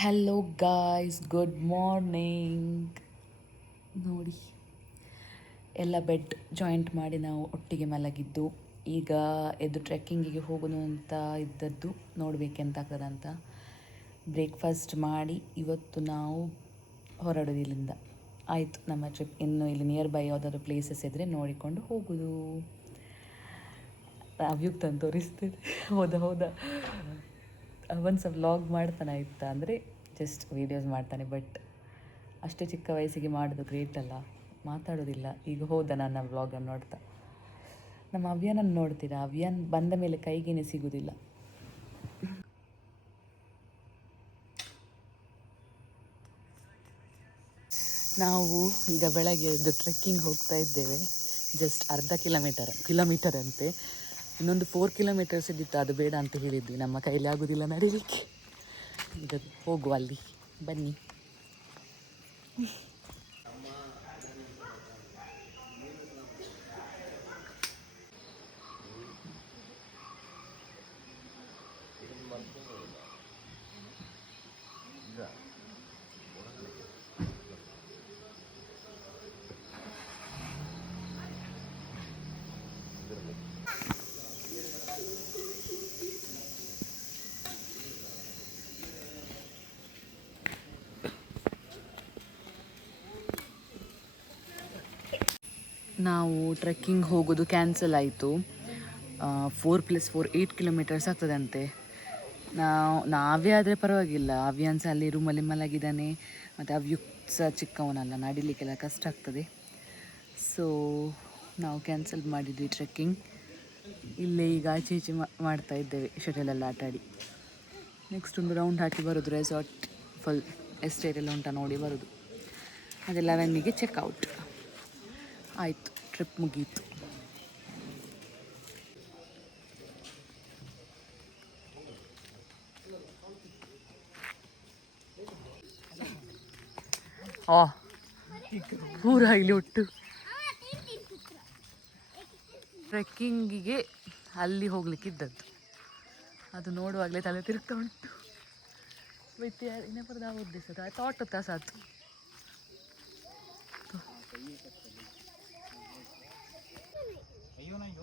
Hello guys, good morning. ನೋಡಿ, ಎಲ್ಲ bed joint ಮಾಡಿ ನಾವು ಒಟ್ಟಿಗೆ ಮಲಗಿದ್ದು. ಈಗ ಎದ್ದು ಟ್ರೆಕ್ಕಿಂಗಿಗೆ ಹೋಗೋದು ಅಂತ ಇದ್ದದ್ದು, ನೋಡಬೇಕೆಂತ ಆಗ್ತದಂತ. ಬ್ರೇಕ್ಫಾಸ್ಟ್ ಮಾಡಿ ಇವತ್ತು ನಾವು ಹೊರಡೋದು ಇಲ್ಲಿಂದ. ಆಯಿತು, ನಮ್ಮ ಟ್ರಿಪ್ ಇನ್ನು ಇಲ್ಲಿ ನಿಯರ್ ಬೈ ಯಾವುದಾದ್ರು ಪ್ಲೇಸಸ್ ಇದ್ದರೆ ನೋಡಿಕೊಂಡು ಹೋಗೋದು. ಅವ್ಯುಗ್ ತಂದು ತೋರಿಸ್ತೇನೆ. ಹೌದಾ ಅವನು ಸಹ ವ್ಲಾಗ್ ಮಾಡ್ತಾನೆ ಆಯಿತಾ, ಅಂದರೆ ಜಸ್ಟ್ ವೀಡಿಯೋಸ್ ಮಾಡ್ತಾನೆ. ಬಟ್ ಅಷ್ಟೇ ಚಿಕ್ಕ ವಯಸ್ಸಿಗೆ ಮಾಡೋದು ಗ್ರೇಟ್ ಅಲ್ಲ, ಮಾತಾಡೋದಿಲ್ಲ. ಈಗ ಹೋದ ನನ್ನ ವ್ಲಾಗನ್ನು ನೋಡ್ತಾ. ನಮ್ಮ ಅವ್ಯಾನನ್ನು ನೋಡ್ತೀರಾ? ಅವ್ಯಾನ್ ಬಂದ ಮೇಲೆ ಕೈಗೇನೆ ಸಿಗೋದಿಲ್ಲ. ನಾವು ಈಗ ಬೆಳಗ್ಗೆ ಎದ್ದು ಟ್ರೆಕ್ಕಿಂಗ್ ಹೋಗ್ತಾ ಇದ್ದೇವೆ. ಜಸ್ಟ್ ಅರ್ಧ ಕಿಲೋಮೀಟರ್ ಅಂತೆ. ಇನ್ನೊಂದು 4 ಕಿಲೋಮೀಟರ್ಸ್ ಇದ್ದಿತ್ತು, ಅದು ಬೇಡ ಅಂತ ಹೇಳಿದ್ವಿ. ನಮ್ಮ ಕೈಲಿ ಆಗೋದಿಲ್ಲ ನಡೀಲಿಕ್ಕೆ. ಈಗ ಹೋಗುವ ಅಲ್ಲಿ, ಬನ್ನಿ. ನಾವು ಟ್ರೆಕ್ಕಿಂಗ್ ಹೋಗೋದು ಕ್ಯಾನ್ಸಲ್ ಆಯಿತು. 4+4 8 ಕಿಲೋಮೀಟರ್ಸ್ ಆಗ್ತದಂತೆ. ನಾವೇ ಆದರೆ ಪರವಾಗಿಲ್ಲ, ಅವ್ಯಾನ್ ಸಹ ಅಲ್ಲಿ ರೂಮಲ್ಲಿ ಮಲಗಿದ್ದಾನೆ. ಮತ್ತು ಅವ್ಯುಕ್ ಸಹ ಚಿಕ್ಕವನಲ್ಲ, ನಡಿಲಿಕ್ಕೆಲ್ಲ ಕಷ್ಟ ಆಗ್ತದೆ. ಸೊ ನಾವು ಕ್ಯಾನ್ಸಲ್ ಮಾಡಿದ್ವಿ ಟ್ರೆಕ್ಕಿಂಗ್. ಇಲ್ಲೇ ಈಗ ಆಚೆ ಈಚೆ ಮಾಡ್ತಾ ಇದ್ದೇವೆ, ಶಟಲೆಲ್ಲ ಆಟಾಡಿ. ನೆಕ್ಸ್ಟ್ ಒಂದು ರೌಂಡ್ ಹಾಕಿ ಬರೋದು. ರೆಸಾರ್ಟ್ ಫುಲ್ ಎಸ್ಟೇಟ್ ಎಲ್ಲ ಉಂಟ ನೋಡಿ ಬರೋದು. ಅದೇ 11ಗೆ ಚೆಕ್ಔಟ್ ಆಯಿತು. ಟ್ರಿಪ್ ಮುಗೀತು. ಪೂರ ಇಲ್ಲಿ ಒಟ್ಟು ಟ್ರೆಕ್ಕಿಂಗಿಗೆ ಅಲ್ಲಿ ಹೋಗ್ಲಿಕ್ಕಿದ್ದದ್ದು. ಅದು ನೋಡುವಾಗಲೇ ತಲೆ ತಿರುಗ್ತಾ ಉಂಟು. ಇನ್ನಪರದ ಉದ್ದೇಶ ತೋಟ ತಾಸಾತು.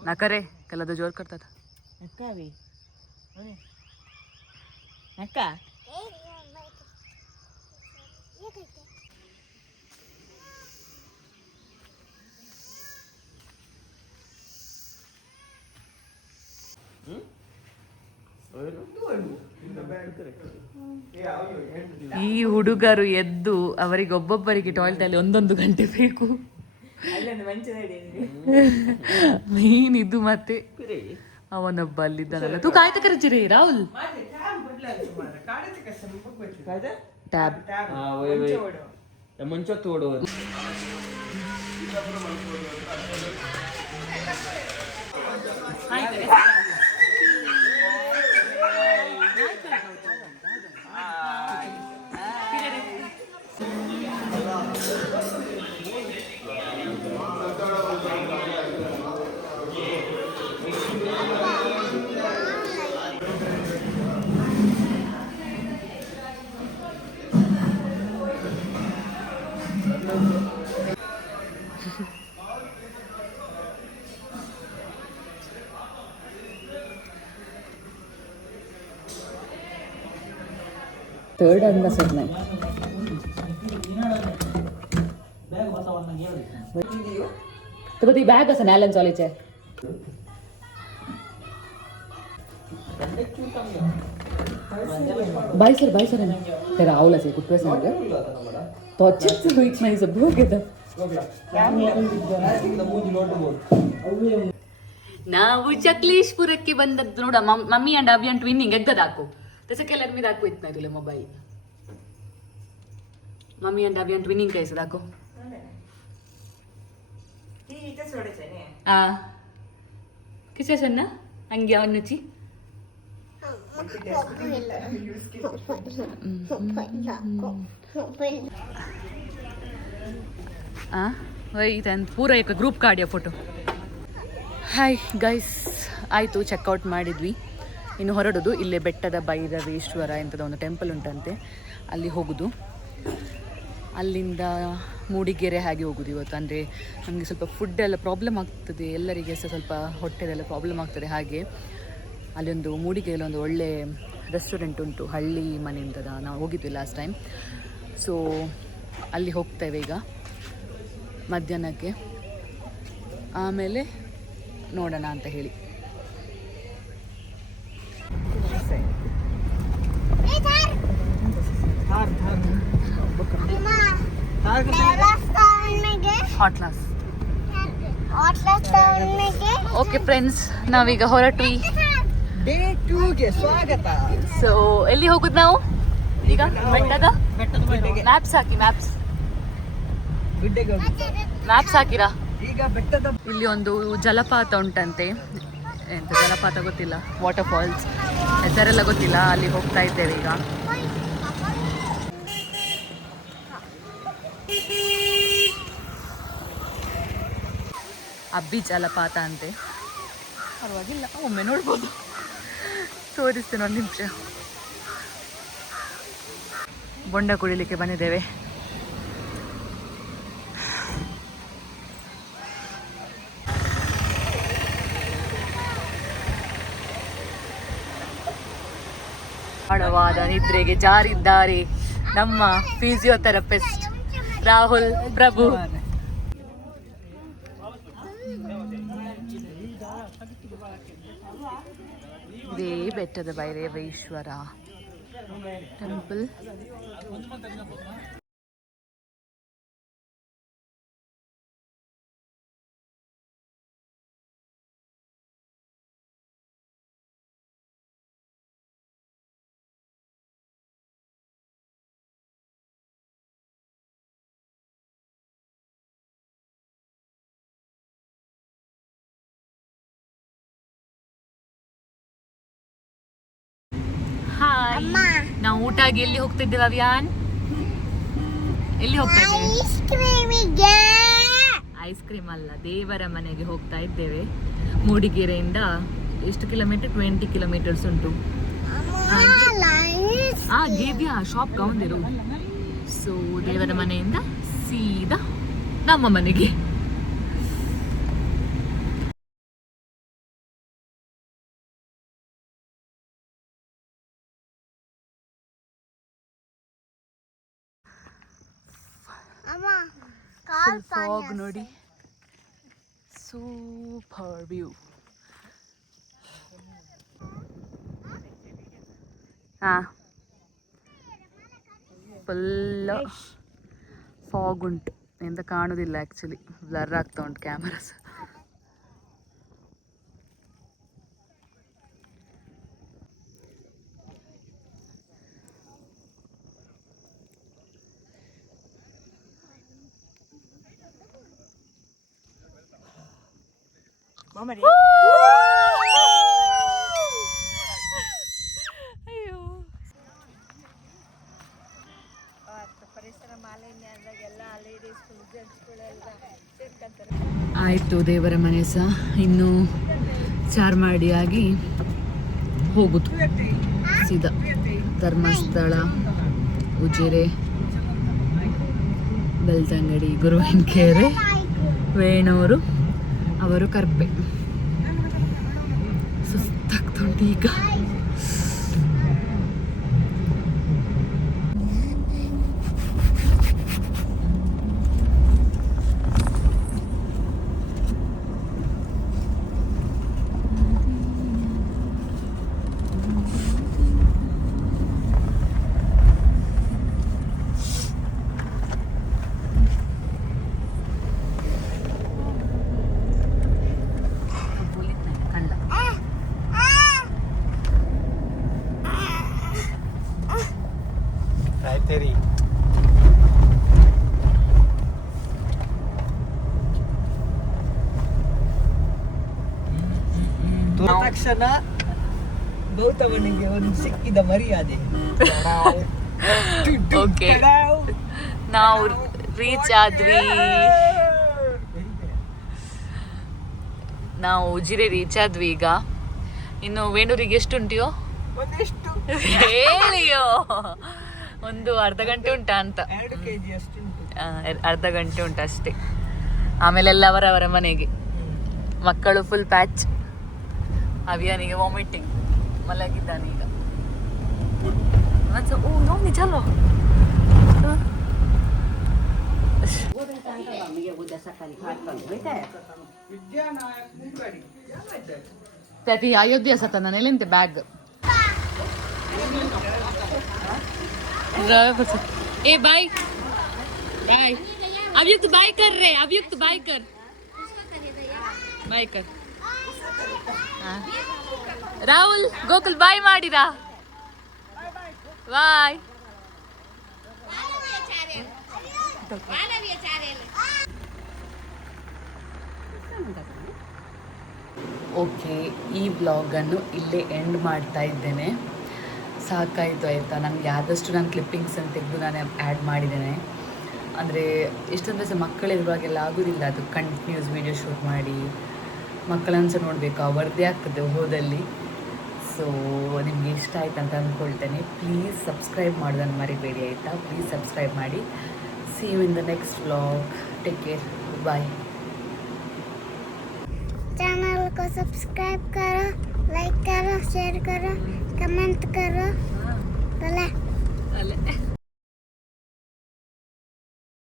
ನಕರೆ ಕೆಲದ ಜೋರ್ ಕಟ್ತದ ಈ ಹುಡುಗರು ಎದ್ದು ಅವರಿಗೆ ಒಬ್ಬೊಬ್ಬರಿಗೆ ಟಾಯ್ಲೆಟ್ ಅಲ್ಲಿ 1 ಗಂಟೆ ಬೇಕು. ಮೀನ್ ಇದು ಮತ್ತೆ ಅವನೊಬ್ಬ ಅಲ್ಲಿದ್ದಾನಲ್ಲ. ತೂ ಕಾಯ್ತ ಕರಿಚಿರಿ ರಾಹುಲ್. ಟ್ಯಾಬ್ ಮುಂಚೆ ತೋಡುವರು. थर्ड अंदा सर नहीं तो बती बैग का सनालन चले चे बाई सर है तेरा आवला से कुछ पैसे आगे तो अच्छे से हुई इतना ही सब हो गया था. ನಾವು ಚಕ್ಲೇಶ್ಪುರಕ್ಕೆ ಬಂದದ್ದು ನೋಡ. ಮಮ್ಮಿ ಅಂಡ್ ಅಭಿಯಾನ್ ಟ್ವಿನ್ನಿಂಗ್ ಎಗ್ಗದಾಕು त्याच्याकेला मी दाखवत नाही तुला मोबाईल. मम्मी आणि अभियान ट्विनिंग कायचं दाखव. किती असेल ना अंगी आवडण्याची. ಪೂರ ಈಗ ಗ್ರೂಪ್ ಕಾಡಿಯ ಫೋಟೋ. ಹಾಯ್ ಗೈಸ್, ಆಯಿತು ಚೆಕ್ಔಟ್ ಮಾಡಿದ್ವಿ. ಇನ್ನು ಹೊರಡೋದು. ಇಲ್ಲೇ ಬೆಟ್ಟದ ಭೈರವೇಶ್ವರ ಎಂಥದ ಒಂದು ಟೆಂಪಲ್ ಉಂಟಂತೆ, ಅಲ್ಲಿ ಹೋಗೋದು. ಅಲ್ಲಿಂದ ಮೂಡಿಗೆರೆ ಹಾಗೆ ಹೋಗೋದು ಇವತ್ತು. ಅಂದರೆ ನಮಗೆ ಸ್ವಲ್ಪ ಫುಡ್ಡೆಲ್ಲ ಪ್ರಾಬ್ಲಮ್ ಆಗ್ತದೆ, ಎಲ್ಲರಿಗೆ ಸಹ ಸ್ವಲ್ಪ ಹೊಟ್ಟೆದೆಲ್ಲ ಪ್ರಾಬ್ಲಮ್ ಆಗ್ತದೆ. ಹಾಗೆ ಅಲ್ಲೊಂದು ಮೂಡಿಗೆರೆಯಲ್ಲಿ ಒಂದು ಒಳ್ಳೆ ರೆಸ್ಟೋರೆಂಟ್ ಉಂಟು, ಹಳ್ಳಿ ಮನೆ ಅಂತದ, ನಾವು ಹೋಗಿದ್ವಿ ಲಾಸ್ಟ್ ಟೈಮ್. ಸೊ ಅಲ್ಲಿ ಹೋಗ್ತೇವೆ ಈಗ ಮಧ್ಯಾಹ್ನಕ್ಕೆ, ಆಮೇಲೆ ನೋಡೋಣ ಅಂತ ಹೇಳಿ. ಓಕೆ ಫ್ರೆಂಡ್ಸ್, ನಾವೀಗ ಹೊರಟ್ವಿ. ಡೇ 2ಗೆ ಸ್ವಾಗತ. ಸೊ ಎಲ್ಲಿ ಹೋಗುದು ನಾವು ಈಗ? ಬೆಟ್ಟದ ಮ್ಯಾಪ್ಸ್ ಹಾಕಿ, ಮ್ಯಾಪ್ಸ್ ಹಾಕಿರಾ? ಈಗ ಬೆಟ್ಟದ ಇಲ್ಲಿ ಒಂದು ಜಲಪಾತ ಉಂಟಂತೆ, ಎಂತ ಜಲಪಾತ ಗೊತ್ತಿಲ್ಲ, ವಾಟರ್ ಫಾಲ್ಸ್ ಹೆಸರೆಲ್ಲ ಗೊತ್ತಿಲ್ಲ. ಅಲ್ಲಿ ಹೋಗ್ತಾ ಇದ್ದೇವೆ ಈಗ. ಅಬ್ಬಿ ಜಲಪಾತ ಅಂತೆ, ಪರವಾಗಿಲ್ಲ, ಒಮ್ಮೆ ನೋಡ್ಬೋದು. ತೋರಿಸ್ತೇನೆ ಒಂದು ನಿಮಿಷ. ಬೊಂಡ ಕುಡಿಲಿಕ್ಕೆ ಬಂದಿದ್ದೇವೆ. ಆಳವಾದ ನಿದ್ರೆಗೆ ಜಾರಿದ್ದಾರೆ ನಮ್ಮ ಫಿಸಿಯೋಥೆರಪಿಸ್ಟ್ ರಾಹುಲ್ ಪ್ರಭು. ಇದೇ ಬೆಟ್ಟದ ಭೈರವೇಶ್ವರ ಟೆಂಪಲ್. ಹಾಯ್, ನಾವು ಊಟ ಆಗಿ ಎಲ್ಲಿ ಹೋಗ್ತಿದ್ದೇವೆ ಅವಿಯಾನ್? ಎಲ್ಲಿ ಹೋಗ್ತಾ ಇದ್ದೇವೆ? ಐಸ್ ಕ್ರೀಮ್ ಅಲ್ಲ, ದೇವರ ಮನೆಗೆ ಹೋಗ್ತಾ ಇದ್ದೇವೆ. ಮೂಡಿಗೆರೆಯಿಂದ ಎಷ್ಟು ಕಿಲೋಮೀಟರ್? 20 ಕಿಲೋಮೀಟರ್ಸ್ ಉಂಟು. ಗೇವಿಯಾ ಶಾಪ್ ಗೌಂದಿರು. ಸೊ ದೇವರ ಮನೆಯಿಂದ ಸೀದಾ ನಮ್ಮ ಮನೆಗೆ. ಫಾಗ್ ನೋಡಿ, ಸೂಪರ್ ವ್ಯೂ. ಫುಲ್ ಫಾಗ್ ಉಂಟು, ಎಂತ ಕಾಣುದಿಲ್ಲ ಆ್ಯಕ್ಚುಲಿ, ಬ್ಲರ್ ಆಗ್ತಾ ಉಂಟು ಕ್ಯಾಮರಾಸ್. ಅಯ್ಯೋ, ಆಯಿತು ದೇವರ ಮನೆ ಸಹ. ಇನ್ನು ಚಾರ್ಮಾಡಿ ಆಗಿ ಹೋಗುದು ಸೀದಾ ಧರ್ಮಸ್ಥಳ, ಉಜಿರೆ, ಬೆಳ್ತಂಗಡಿ, ಗುರುವಾನ್ಕೆರೆ, ವೇಣೂರು, ಅವರು ಕರ್ಪೆ. ಸುಸ್ತಾಗ್ತುಂಟು ಈಗ. ತಕ್ಷಣ ಗೌತಮನಿಗೆ ಒಂದು ಸಿಕ್ಕಿದ ಮರ್ಯಾದೆ. ಓಕೆ, ನಾವು ರೀಚ್ ಆದ್ವಿ. ನಾವು ಉಜಿರೆ ರೀಚ್ ಆದ್ವಿ. ಈಗ ಇನ್ನು ವೇಣೂರಿಗೆ ಎಷ್ಟು ಉಂಟಿಯೋ ಒಂದೆಷ್ಟು ಹೇಳಿಯೋ ಒಂದು ಅರ್ಧ ಗಂಟೆ ಉಂಟಾ ಅಂತ 2 kg ಅಷ್ಟುಂಟು. ಅರ್ಧ ಗಂಟೆ ಉಂಟು ಅಷ್ಟೇ. ಆಮೇಲೆಲ್ಲ ಅವರವರ ಮನೆಗೆ. ಮಕ್ಕಳು ಫುಲ್ ಪ್ಯಾಚ್. ಅವಿಯಾನಿಗೆ ವಾಮಿಟಿಂಗ್, ಮಲಗಿದ್ದಾನೆ ಈಗ. ಓ ನೋ ನಿಜ ಅಲ್ವಾ? त्याती अयोध्या सतना नेलेंते बैग ए बाय बाय अभियुक्त बाय कर रे अभियुक्त बाय कर राहुल गोकुल बाय ಮಾಡಿರಾ ಬಾಯ್ ಓಕೆ, ಈ ವ್ಲಾಗನ್ನು ಇಲ್ಲೇ ಎಂಡ್ ಮಾಡ್ತಾ ಇದ್ದೇನೆ. ಸಾಕಾಯಿತು ಆಯಿತಾ. ನನಗೆ ಆದಷ್ಟು ನಾನು ಕ್ಲಿಪ್ಪಿಂಗ್ಸನ್ನು ತೆಗೆದು ನಾನು ಆ್ಯಡ್ ಮಾಡಿದ್ದೇನೆ. ಅಂದರೆ ಎಷ್ಟೊಂದು ಸಹ ಮಕ್ಕಳಿರುವಾಗೆಲ್ಲ ಆಗೋದಿಲ್ಲ ಅದು ಕಂಟಿನ್ಯೂಸ್ ವೀಡಿಯೋ ಶೂಟ್ ಮಾಡಿ. ಮಕ್ಕಳನ್ನು ಸಹ ನೋಡಬೇಕು, ಅವರದ್ದೇ ಆಗ್ತದೆ ಹೋದಲ್ಲಿ. ಸೊ ನಿಮಗೆ ಇಷ್ಟ ಆಯ್ತು ಅಂತ ಅಂದ್ಕೊಳ್ತೇನೆ. ಪ್ಲೀಸ್ ಸಬ್ಸ್ಕ್ರೈಬ್ ಮಾಡೋದನ್ನು ಮರಿಬೇಡಿ ಆಯಿತಾ. ಪ್ಲೀಸ್ ಸಬ್ಸ್ಕ್ರೈಬ್ ಮಾಡಿ. See you in the next vlog. Take care, bye. Channel को सब्सक्राइब करो, लाइक करो, शेयर करो, कमेंट करो.